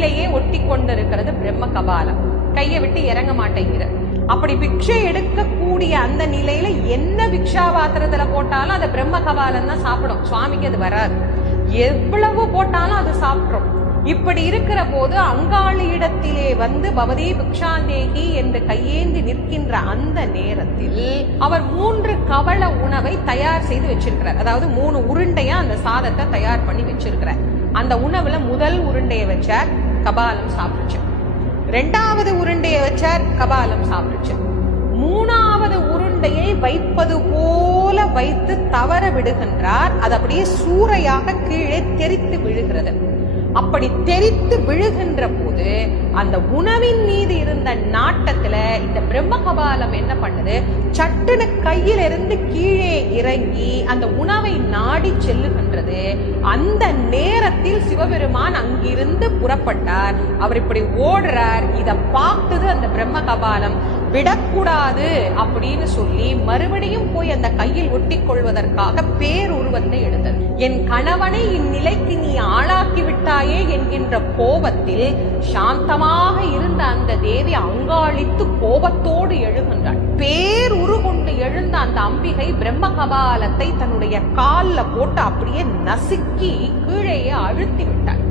கையிலேயே ஒட்டி கொண்டிருக்கிறது பிரம்ம கபாலம். கையை விட்டு இறங்க மாட்டேங்கிற. அப்படி பிக்ஷை எடுக்கக்கூடிய அந்த நிலையில என்ன பிக்ஷாபாத்திரத்துல போட்டாலும் அதை பிரம்ம கபாலம் தான் சாப்பிடும். சுவாமிக்கு அது வராது. எவ்வளவு போட்டாலும் அது சாப்பிடும். இப்படி இருக்கிற போது அங்காளி இடத்திலே வந்து பவதே பிக்ஷாந்தேகி என்று கையேந்தி நிற்கின்ற அந்த நேரத்தில் அவர் 3 கவள உணவை தயார் செய்து வச்சிருக்கிறார். அதாவது 3 உருண்டையா அந்த சாதத்தை தயார் பண்ணி வச்சிருக்கிறார். அந்த உணவுல முதல் உருண்டையை வச்சார், கபாலம் சாப்பிடுச்சு. 2வது உருண்டையை வச்சார், கபாலம் சாப்பிடுச்சு. 3வது உருண்டையை வைப்பது போல வைத்து தவற விடுகின்றார். அது அப்படியே சூறையாக கீழே தெரித்து விழுகிறது. அப்படி தெரித்து விழுகின்ற போது அந்த உணவின் மீது இருந்த நாட்டத்துல இந்த பிரம்ம கபாலம் என்ன பண்ணுது, சட்டுன்னு கையிலிருந்து கீழே இறங்கி அந்த உணவை நாடி செல்லுகின்றது. அந்த நேரத்தில் சிவபெருமான் அங்கிருந்து புறப்பட்டார். அவர் இப்படி ஓடுறார். இத பார்த்தது அந்த பிரம்ம கபாலம். விடக்கூடாது அப்படின்னு சொல்லி மறுபடியும் போய் அந்த கையில் ஒட்டி கொள்வதற்காக பேருருவத்தை எடுத்தது. என் கணவனை இந்நிலைக்கு நீ ஆளாக்கி விட்டாயே என்கின்ற கோபத்தில் சாந்தமாக இருந்த அந்த தேவி அங்காளித்து கோபத்தோடு எழுகின்றாள். பேருரு கொண்டு எழுந்த அந்த அம்பிகை பிரம்ம கபாலத்தை தன்னுடைய கால்ல போட்டு அப்படியே நசுக்கி கீழே அழுத்தி விட்டாள்.